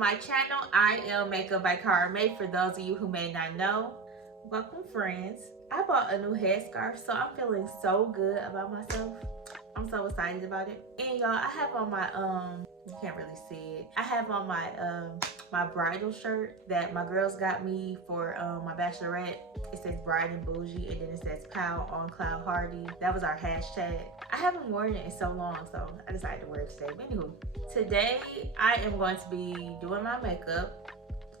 my channel. I am Makeup by Kalahari. For those of you who may not know, welcome friends. I bought a new headscarf, so I'm feeling so good about myself. I'm so excited about it. And y'all, I have on my you can't really see it. I have on my my bridal shirt that my girls got me for my bachelorette. It says bride and bougie, and then it says pow on Kalahari. That was our hashtag. I haven't worn it in so long, so I decided to wear it today. But anywho, today I am going to be doing my makeup.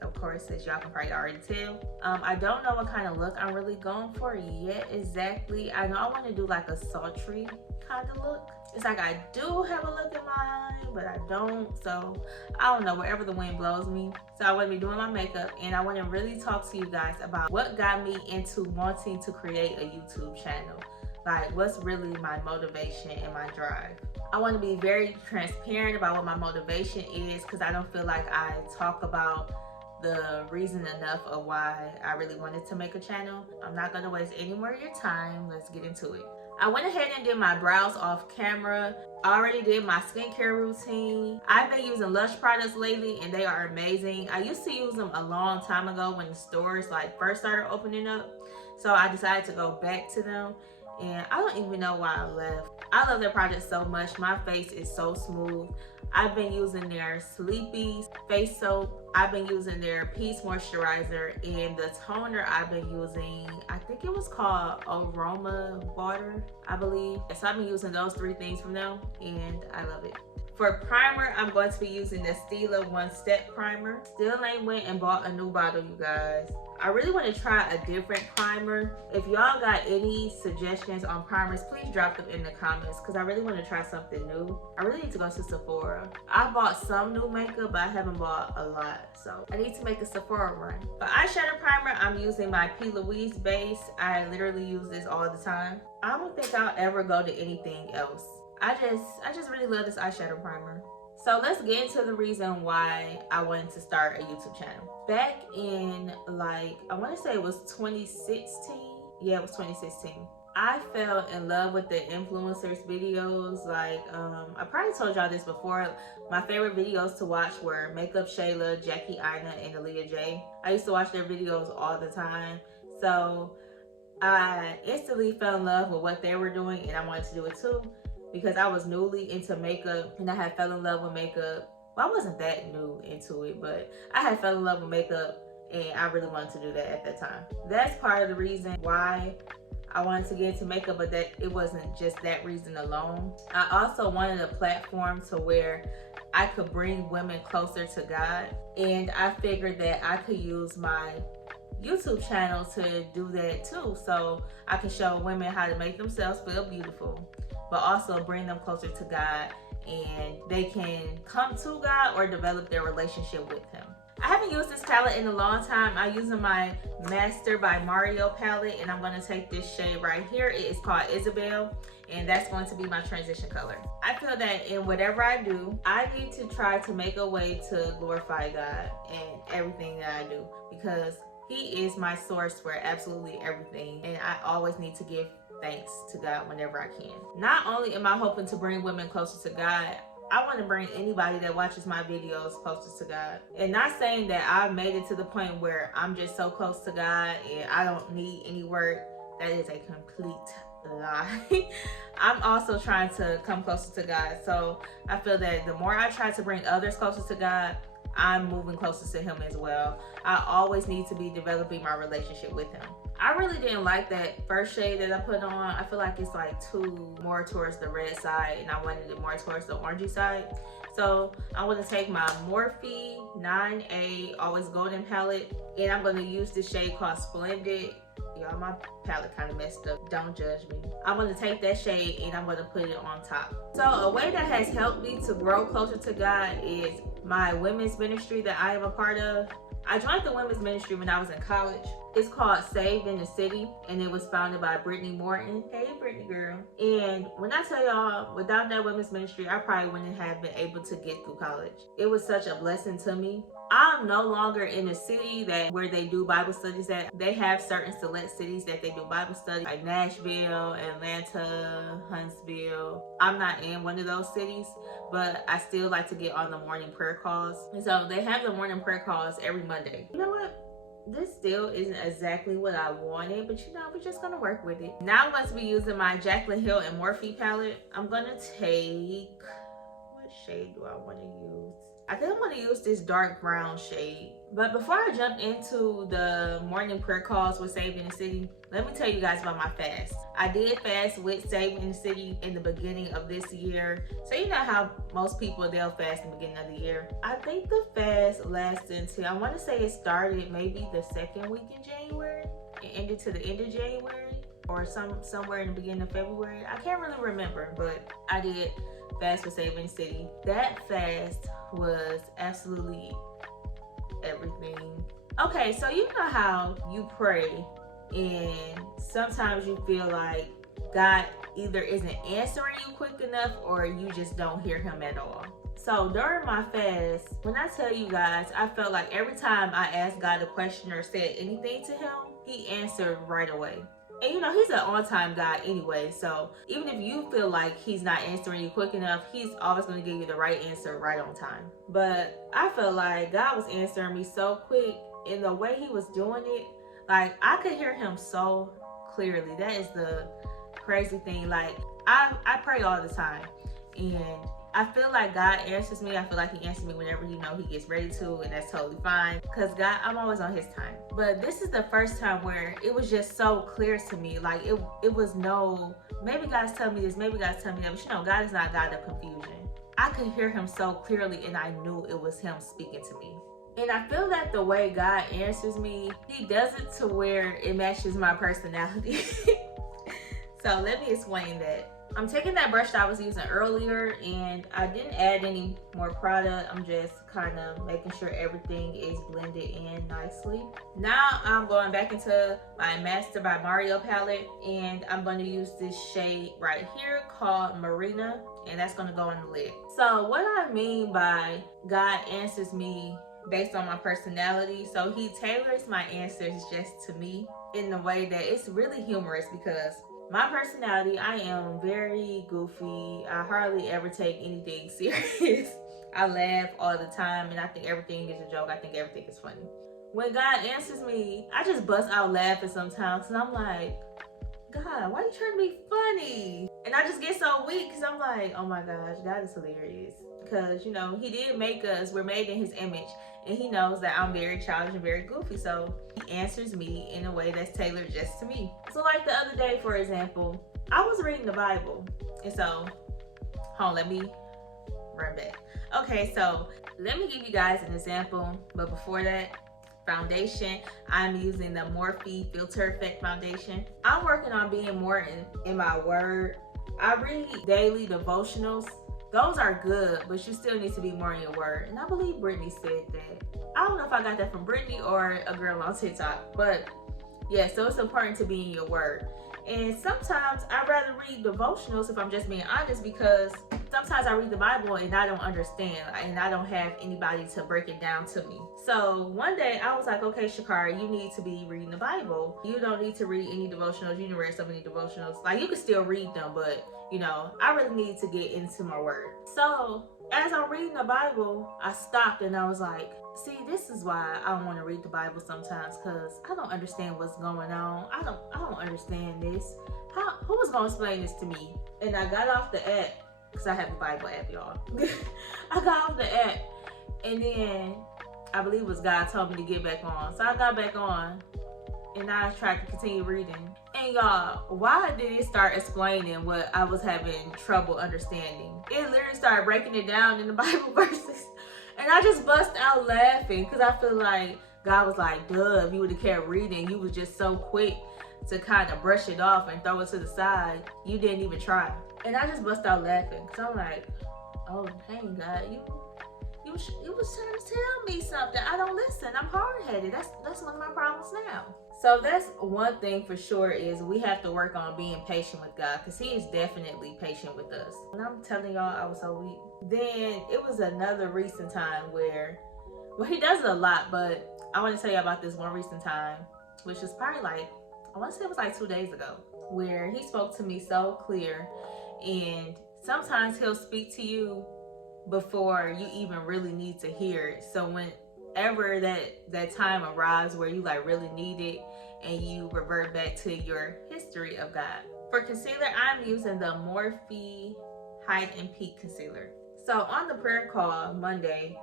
Of course, as y'all can probably already tell. I don't know what kind of look I'm really going for yet exactly. I know I want to do like a sultry kind of look. It's like I do have a look in mind, but I don't. So I don't know, wherever the wind blows me. So I want to be doing my makeup, and I want to really talk to you guys about what got me into wanting to create a YouTube channel. Like, what's really my motivation and my drive. I want to be very transparent about what my motivation is, because I don't feel like I talk about the reason enough of why I really wanted to make a channel. I'm not going to waste any more of your time. Let's get into it. I went ahead and did my brows off camera. I already did my skincare routine. I've been using Lush products lately, and they are amazing. I used to use them a long time ago when the stores like first started opening up. So I decided to go back to them, and I don't even know why I left. I love their products so much. My face is so smooth. I've been using their Sleepy face soap. I've been using their Peach moisturizer, and the toner I've been using, I think it was called Aroma Water, I believe. So I've been using those three things from them, and I love it. For primer, I'm going to be using the Stila One Step Primer. Still ain't went and bought a new bottle, you guys. I really want to try a different primer. If y'all got any suggestions on primers, please drop them in the comments, because I really want to try something new. I really need to go to Sephora. I bought some new makeup, but I haven't bought a lot, so I need to make a Sephora run. For eyeshadow primer, I'm using my PLouise base. I literally use this all the time. I don't think I'll ever go to anything else. I just really love this eyeshadow primer. So let's get into the reason why I wanted to start a YouTube channel. Back in, like, I want to say it was 2016. Yeah, it was 2016. I fell in love with the influencers videos. Like, I probably told y'all this before. My favorite videos to watch were Makeup Shayla, Jackie Ina, and Aaliyah J. I used to watch their videos all the time. So I instantly fell in love with what they were doing, and I wanted to do it too, because I was newly into makeup, and I had fell in love with makeup. Well, I wasn't that new into it, but I had fell in love with makeup, and I really wanted to do that at that time. That's part of the reason why I wanted to get into makeup, but that it wasn't just that reason alone. I also wanted a platform to where I could bring women closer to God, and I figured that I could use my YouTube channel to do that too, so I can show women how to make themselves feel beautiful, but also bring them closer to God, and they can come to God or develop their relationship with Him. I haven't used this palette in a long time. I'm using my Master by Mario palette, and I'm going to take this shade right here. It is called Isabel, and that's going to be my transition color. I feel that in whatever I do, I need to try to make a way to glorify God in everything that I do, because He is my source for absolutely everything, and I always need to give thanks to God whenever I can. Not only am I hoping to bring women closer to God, I want to bring anybody that watches my videos closer to God. And not saying that I've made it to the point where I'm just so close to God and I don't need any work. That is a complete lie. I'm also trying to come closer to God. So I feel that the more I try to bring others closer to God, I'm moving closer to Him as well. I always need to be developing my relationship with Him. I really didn't like that first shade that I put on. I feel like it's like too more towards the red side, and I wanted it more towards the orangey side. So I'm going to take my Morphe 9A Always Golden palette, and I'm going to use this shade called Splendid. Y'all, my palette kind of messed up. Don't judge me. I'm going to take that shade and I'm going to put it on top. So a way that has helped me to grow closer to God is my women's ministry that I am a part of. I joined the women's ministry when I was in college. It's called Saved in the City, and it was founded by Brittany Morton. Hey, Brittany girl. And when I tell y'all, without that women's ministry, I probably wouldn't have been able to get through college. It was such a blessing to me. I'm no longer in a city where they do Bible studies at. They have certain select cities that they do Bible studies, like Nashville, Atlanta, Huntsville. I'm not in one of those cities, but I still like to get on the morning prayer calls. And so they have the morning prayer calls every Monday. You know what? This still isn't exactly what I wanted, but you know, we're just gonna work with it. Now I'm going to be using my Jaclyn Hill and Morphe palette. I'm gonna take, what shade do I want to use? I think I'm going to use this dark brown shade. But before I jump into the morning prayer calls with Saved in the City, let me tell you guys about my fast. I did fast with Saved in the City in the beginning of this year. So you know how most people, they'll fast in the beginning of the year. I think the fast lasted until, I want to say it started maybe the second week in January. It ended to the end of January or somewhere in the beginning of February. I can't really remember, but I did fast with Saved in the City. That fast was absolutely everything. Okay, so you know how you pray and sometimes you feel like God either isn't answering you quick enough or you just don't hear him at all. So during my fast, when I tell you guys, I felt like every time I asked God a question or said anything to him, he answered right away. And you know, he's an on-time God anyway, so even if you feel like he's not answering you quick enough, he's always going to give you the right answer right on time. But I felt like God was answering me so quick, and the way he was doing it, like I could hear him so clearly. That is the crazy thing. Like I pray all the time, and I feel like God answers me. I feel like he answers me whenever he gets ready to, and that's totally fine. Because God, I'm always on his time. But this is the first time where it was just so clear to me. Like it was no, maybe God's telling me this, maybe God's telling me that. But you know, God is not a God of confusion. I could hear him so clearly, and I knew it was him speaking to me. And I feel that the way God answers me, he does it to where it matches my personality. So let me explain that. I'm taking that brush that I was using earlier, and I didn't add any more product. I'm just kind of making sure everything is blended in nicely. Now I'm going back into my Master by Mario palette, and I'm going to use this shade right here called Marina, and that's going to go on the lid. So what I mean by God answers me based on my personality, so he tailors my answers just to me in the way that it's really humorous, because my personality, I am very goofy. I hardly ever take anything serious. I laugh all the time, and I think everything is a joke. I think everything is funny. When God answers me, I just bust out laughing sometimes, and I'm like, God, why are you trying to be funny? And I just get so weak, because I'm like, oh my gosh, God is hilarious. Because, you know, he did make us, we're made in his image, and he knows that I'm very childish and very goofy, so he answers me in a way that's tailored just to me. So like the other day, for example, I was reading the Bible, and so, hold on, let me run back. Okay, so let me give you guys an example, but before that, foundation, I'm using the Morphe Filter Effect foundation. I'm working on being more in my word. I read daily devotionals. Those are good, but you still need to be more in your word. And I believe Brittany said that. I don't know if I got that from Brittany or a girl on TikTok, but yeah, so it's important to be in your word. And sometimes I'd rather read devotionals, if I'm just being honest, because sometimes I read the Bible and I don't understand, and I don't have anybody to break it down to me. So one day I was like, okay, Shakara, you need to be reading the Bible. You don't need to read any devotionals. You didn't read so many devotionals. Like, you can still read them, but you know, I really need to get into my word. So as I'm reading the Bible, I stopped and I was like, see, this is why I don't want to read the Bible sometimes, because I don't understand what's going on. I don't understand this. Who was going to explain this to me? And I got off the app, because I have the Bible app, y'all. I got off the app, and then I believe it was God told me to get back on. So I got back on, and I tried to continue reading. And y'all, why did it start explaining what I was having trouble understanding? It literally started breaking it down in the Bible verses. And I just bust out laughing, because I feel like God was like, duh, if you would have kept reading, you was just so quick to kind of brush it off and throw it to the side. You didn't even try. And I just bust out laughing, because I'm like, oh, dang, God, You was trying to tell me something. I don't listen. I'm hard-headed. That's one of my problems now. So that's one thing for sure, is we have to work on being patient with God, because he is definitely patient with us. When I'm telling y'all I was so weak, then it was another recent time where, well, he does it a lot, but I want to tell you about this one recent time, which is probably like, I want to say it was like 2 days ago, where he spoke to me so clear. And sometimes he'll speak to you before you even really need to hear it. So whenever that time arrives where you like really need it, and you revert back to your history of God. For concealer, I'm using the Morphe Hide and Peak concealer. So on the prayer call Monday,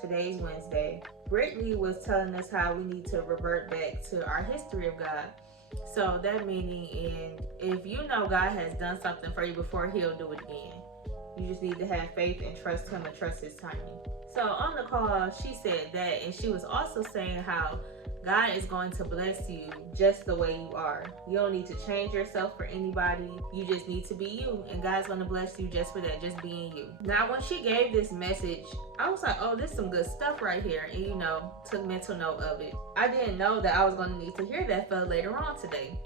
today's Wednesday, Brittany was telling us how we need to revert back to our history of God. So that meaning, if you know God has done something for you before, he'll do it again. You just need to have faith and trust him and trust his timing. So on the call, she said that, and she was also saying how God is going to bless you just the way you are. You don't need to change yourself for anybody. You just need to be you, and God's going to bless you just for that, just being you. Now, when she gave this message, I was like, oh, this is some good stuff right here, and took mental note of it. I didn't know that I was going to need to hear that for later on today.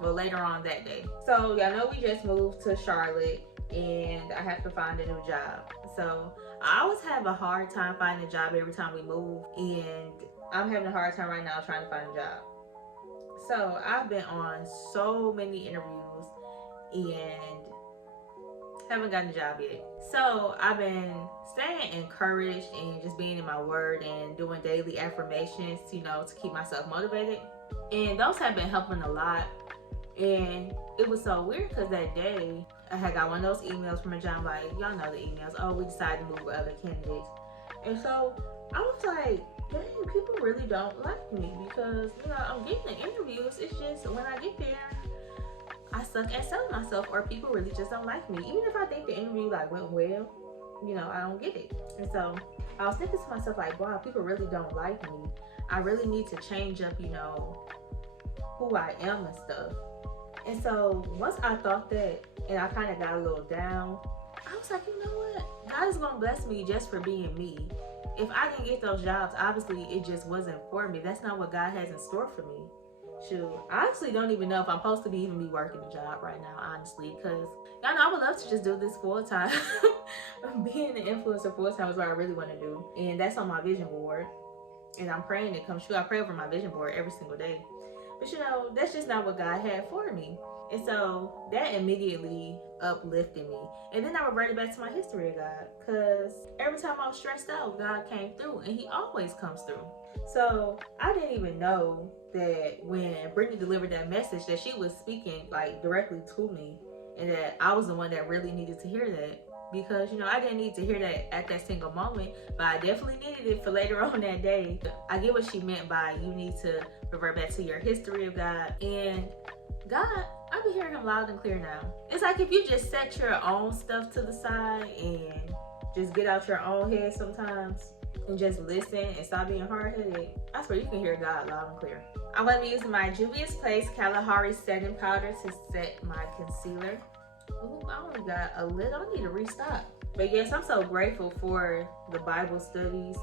Well, later on that day. So y'all know we just moved to Charlotte, and I have to find a new job. So I always have a hard time finding a job every time we move, and I'm having a hard time right now trying to find a job. So I've been on so many interviews and haven't gotten a job yet. So I've been staying encouraged and just being in my word and doing daily affirmations, to keep myself motivated. And those have been helping a lot. And it was so weird because that day I had got one of those emails from a job, like, y'all know the emails, oh, we decided to move with other candidates. And so I was like, dang, people really don't like me, because I'm getting the interviews. It's just when I get there, I suck at selling myself, or people really just don't like me. Even if I think the interview went well, I don't get it. And so I was thinking to myself, like, wow, people really don't like me. I really need to change up, who I am and stuff. And so once I thought that, and I kind of got a little down, I was like, you know what? God is gonna bless me just for being me. If I didn't get those jobs, obviously it just wasn't for me. That's not what God has in store for me. Shoot, I actually don't even know if I'm supposed to even be working a job right now, honestly, because y'all know I would love to just do this full time. Being an influencer full time is what I really want to do, and that's on my vision board. And I'm praying it comes true. I pray over my vision board every single day. But that's just not what God had for me. And so that immediately uplifted me. And then I reverted back to my history of God, because every time I was stressed out, God came through, and he always comes through. So I didn't even know that when Brittany delivered that message that she was speaking directly to me, and that I was the one that really needed to hear that. Because I didn't need to hear that at that single moment, but I definitely needed it for later on that day. I get what she meant by you need to revert back to your history of God. And God, I be hearing him loud and clear now. It's like if you just set your own stuff to the side and just get out your own head sometimes and just listen and stop being hard-headed, I swear you can hear God loud and clear. I'm going to be using my Juvia's Place Kalahari setting powder to set my concealer. Ooh, I only got a little. I need to restock. But yes, I'm so grateful for the Bible studies.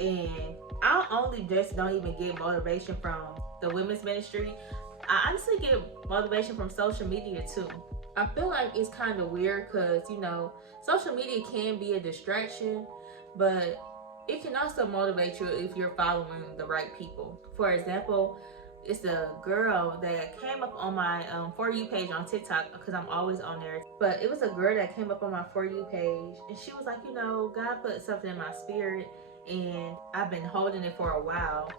And I only just don't even get motivation from the women's ministry. I honestly get motivation from social media too. I feel like it's kind of weird because, social media can be a distraction, but it can also motivate you if you're following the right people. For example, it's a girl that came up on my For You page on TikTok, because I'm always on there. But it was a girl that came up on my For You page, and she was like, God put something in my spirit, and I've been holding it for a while,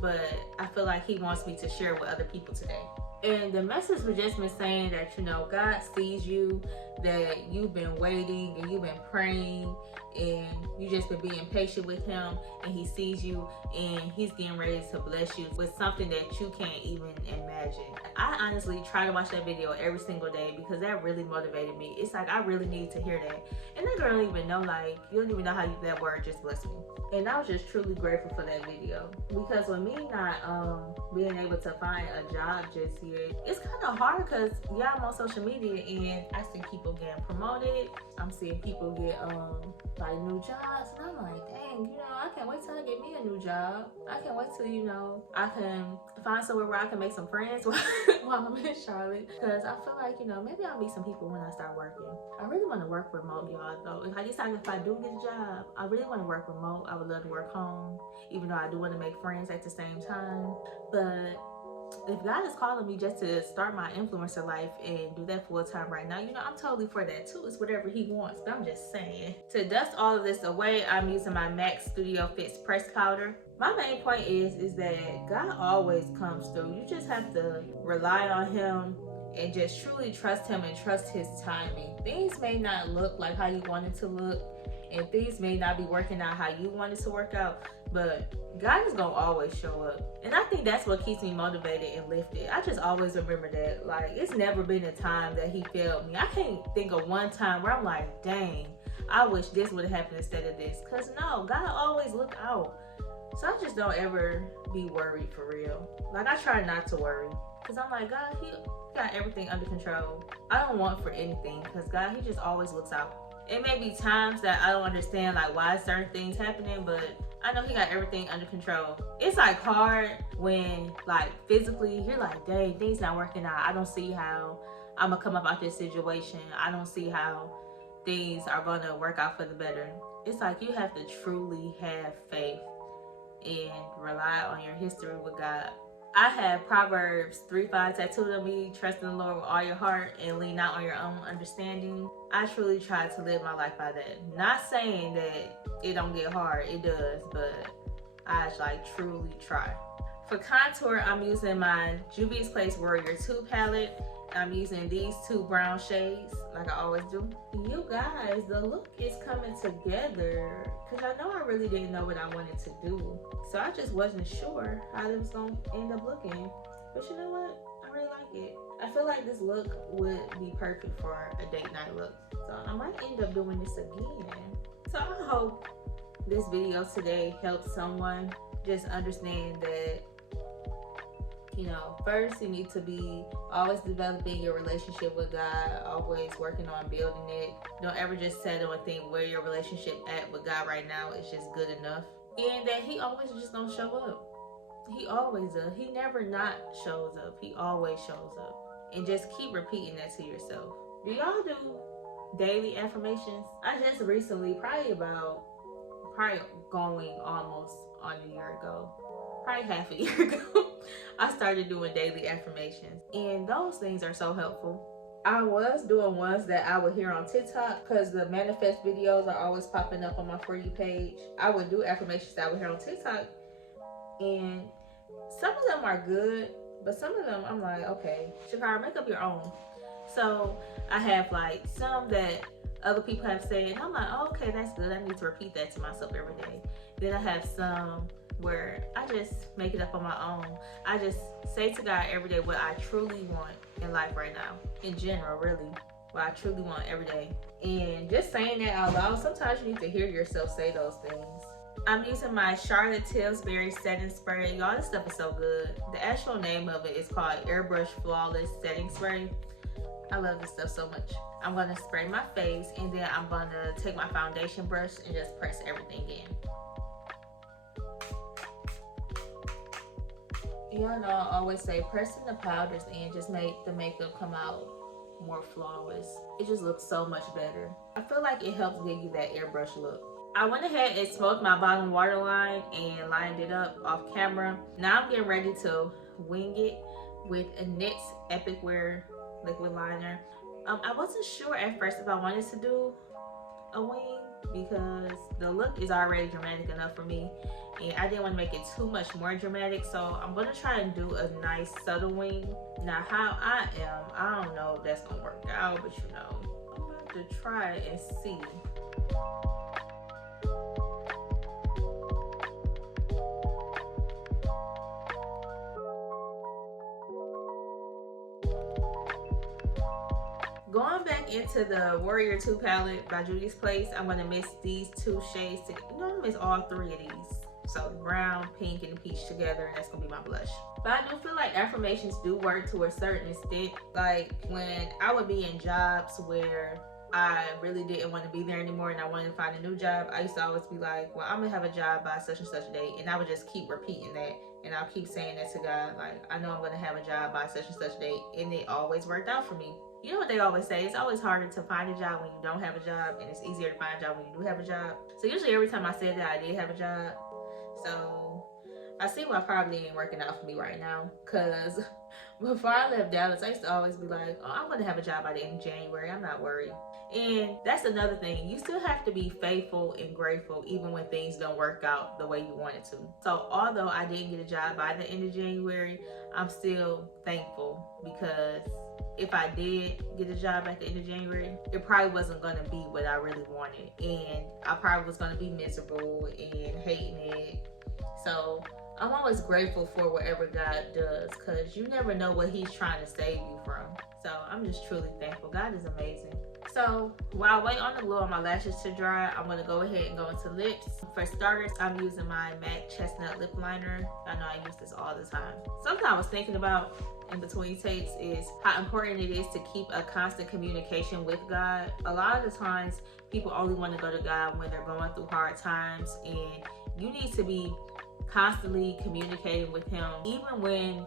but I feel like he wants me to share it with other people today. And the message was just been saying that, God sees you, that you've been waiting and you've been praying, and you just been being patient with him, and he sees you, and he's getting ready to bless you with something that you can't even imagine. I honestly try to watch that video every single day, because that really motivated me. It's like I really need to hear that. And that girl don't even know, you don't even know how that word just blessed me. And I was just truly grateful for that video, because with me not being able to find a job just yet, it's kind of hard, because I'm on social media and I see people getting promoted. I'm seeing people get like new jobs, and I'm like, dang, you know, I can't wait till I get me a new job. I can't wait till, you know, I can find somewhere where I can make some friends while I'm in Charlotte. Because I feel like, you know, maybe I'll meet some people when I start working. I really want to work remote, y'all, though. If I do get a job, I really want to work remote. I would love to work home, even though I do want to make friends at the same time. But if God is calling me just to start my influencer life and do that full time right now, you know, I'm totally for that too. It's whatever he wants. But I'm just saying. To dust all of this away, I'm using my MAC Studio Fix press powder. My main point is that God always comes through. You just have to rely on him and just truly trust him and trust his timing. Things may not look like how you want it to look, and things may not be working out how you want it to work out, but God is gonna always show up. And I think that's what keeps me motivated and lifted. I just always remember that. Like, it's never been a time that he failed me. I can't think of one time where I'm like, dang, I wish this would have happened instead of this. Cause no, God always look out. So I just don't ever be worried for real. Like, I try not to worry. Cause I'm like, God, he got everything under control. I don't want for anything, cause God, he just always looks out. It may be times that I don't understand like why certain things happening, but I know he got everything under control. It's like hard when like physically you're like, dang, things not working out. I don't see how I'm gonna come up out this situation. I don't see how things are gonna work out for the better. It's like you have to truly have faith and rely on your history with God. I have Proverbs 3:5 tattooed on me. Trust in the Lord with all your heart and lean not on your own understanding. I truly try to live my life by that. Not saying that it don't get hard, it does, but I like truly try. For contour, I'm using my Juvia's Place Warrior 2 palette. I'm using these two brown shades like I always do. You guys, the look is coming together because I know I really didn't know what I wanted to do. So I just wasn't sure how it was going to end up looking. But you know what? I really like it. I feel like this look would be perfect for a date night look. So I might end up doing this again. So I hope this video today helps someone just understand that, you know, first you need to be always developing your relationship with God, always working on building it. Don't ever just settle and think where your relationship at with God right now is just good enough. And that he always just don't show up. He always does. He never not shows up. He always shows up. And just keep repeating that to yourself. Do y'all do daily affirmations? I just recently, probably going almost on a year ago, probably half a year ago, I started doing daily affirmations. And those things are so helpful. I was doing ones that I would hear on TikTok because the manifest videos are always popping up on my For You page. I would do affirmations that I would hear on TikTok, and some of them are good, but some of them I'm like, okay, Shakara, make up your own. So I have like some that other people have said, and I'm like, oh, okay, that's good. I need to repeat that to myself every day. Then I have some where I just make it up on my own. I just say to God every day what I truly want in life right now. In general, really, what I truly want every day. And just saying that out loud, sometimes you need to hear yourself say those things. I'm using my Charlotte Tilbury setting spray. Y'all, this stuff is so good. The actual name of it is called Airbrush Flawless Setting Spray. I love this stuff so much. I'm gonna spray my face, and then I'm gonna take my foundation brush and just press everything in. Y'all know I always say pressing the powders in just make the makeup come out more flawless. It just looks so much better. I feel like it helps give you that airbrush look. I went ahead and smoked my bottom waterline and lined it up off camera. Now I'm getting ready to wing it with a NYX Epic Wear liquid liner. I wasn't sure at first if I wanted to do a wing because the look is already dramatic enough for me, and I didn't want to make it too much more dramatic, so I'm gonna try and do a nice subtle wing. Now how I am, I don't know if that's gonna work out, but you know, I'm about to try it and see. Going back into the Warrior 2 palette by Juvia's Place, I'm going to mix these two shades together. You know, I'm going to mix all three of these. So the brown, pink, and peach together, and that's going to be my blush. But I do feel like affirmations do work to a certain extent. Like when I would be in jobs where I really didn't want to be there anymore and I wanted to find a new job, I used to always be like, well, I'm gonna have a job by such and such a date, and I would just keep repeating that, and I'll keep saying that to God, like, I know I'm gonna have a job by such and such a date, and it always worked out for me. You know what they always say, it's always harder to find a job when you don't have a job, and it's easier to find a job when you do have a job. So usually every time I said that, I did have a job. So I see why probably ain't working out for me right now, because before I left Dallas, I used to always be like, oh, I'm gonna have a job by the end of January, I'm not worried. And that's another thing, you still have to be faithful and grateful even when things don't work out the way you want it to. So although I didn't get a job by the end of January, I'm still thankful, because if I did get a job at the end of January, it probably wasn't gonna be what I really wanted, and I probably was gonna be miserable and hating it. So I'm always grateful for whatever God does, because you never know what he's trying to save you from. So I'm just truly thankful. God is amazing. So while I wait on the glue on my lashes to dry, I'm going to go ahead and go into lips. For starters, I'm using my MAC Chestnut Lip Liner. I know I use this all the time. Something I was thinking about in between takes is how important it is to keep a constant communication with God. A lot of the times, people only want to go to God when they're going through hard times, and you need to be constantly communicating with him even when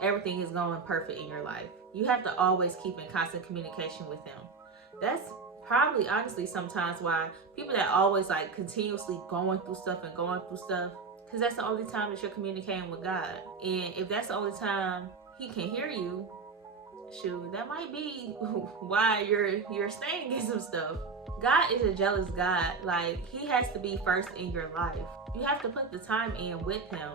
everything is going perfect in your life. You have to always keep in constant communication with him. That's probably honestly sometimes why people that always like continuously going through stuff, because that's the only time that you're communicating with God. And if that's the only time he can hear you, shoot, that might be why you're staying in some stuff. God is a jealous God. Like, he has to be first in your life. You have to put the time in with him.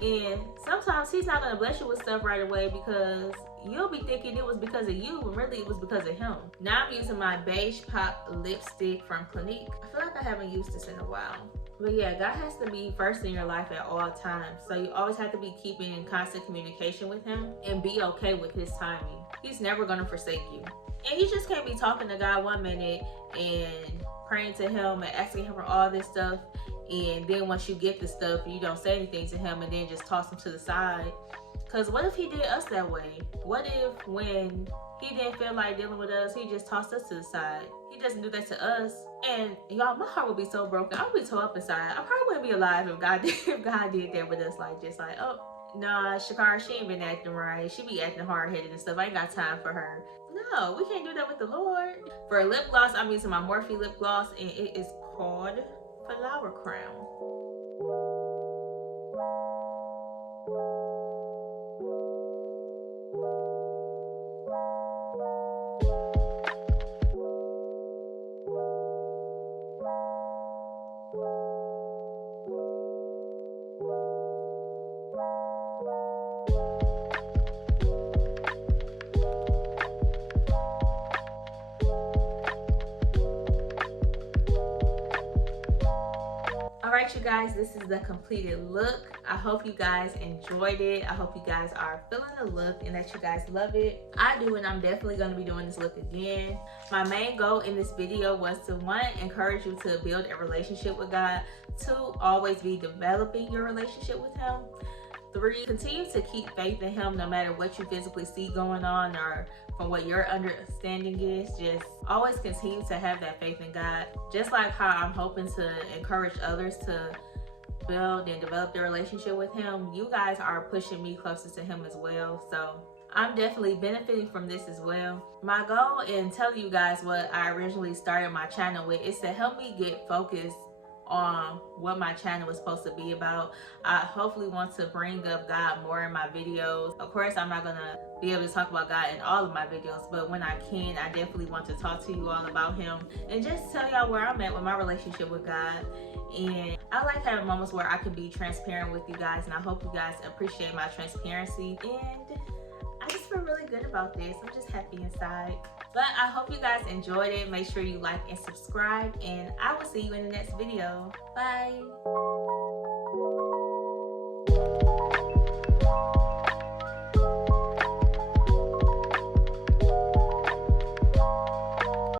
And sometimes he's not going to bless you with stuff right away, because you'll be thinking it was because of you, and really it was because of him. Now I'm using my Beige Pop lipstick from Clinique. I feel like I haven't used this in a while. But yeah, God has to be first in your life at all times. So you always have to be keeping in constant communication with him and be okay with his timing. He's never going to forsake you. And you just can't be talking to God one minute and praying to him and asking him for all this stuff, and then once you get the stuff, you don't say anything to him and then just toss him to the side. Because what if he did us that way? What if when he didn't feel like dealing with us, he just tossed us to the side? He doesn't do that to us. And y'all, my heart would be so broken. I would be tore up inside. I probably wouldn't be alive if God did that with us. Like, just like, oh, nah, Shakara, she ain't been acting right. She be acting hard-headed and stuff. I ain't got time for her. No, we can't do that with the Lord. For a lip gloss, I'm using my Morphe lip gloss, and it is called Flower Crown. Alright, you guys, this is the completed look. I hope you guys enjoyed it. I hope you guys are feeling the look and that you guys love it. I do, and I'm definitely going to be doing this look again. My main goal in this video was to, 1, encourage you to build a relationship with God. 2, always be developing your relationship with him. 3, continue to keep faith in him no matter what you physically see going on or from what your understanding is. Just always continue to have that faith in God. Just like how I'm hoping to encourage others to build and develop their relationship with him, you guys are pushing me closer to him as well. So I'm definitely benefiting from this as well. My goal in telling you guys what I originally started my channel with is to help me get focused on what my channel was supposed to be about. I hopefully want to bring up God more in my videos. Of course, I'm not gonna be able to talk about God in all of my videos, but when I can, I definitely want to talk to you all about him and just tell y'all where I'm at with my relationship with God. And I like having moments where I can be transparent with you guys, and I hope you guys appreciate my transparency. And I just feel really good about this. I'm just happy inside. But I hope you guys enjoyed it. Make sure you like and subscribe, and I will see you in the next video. Bye.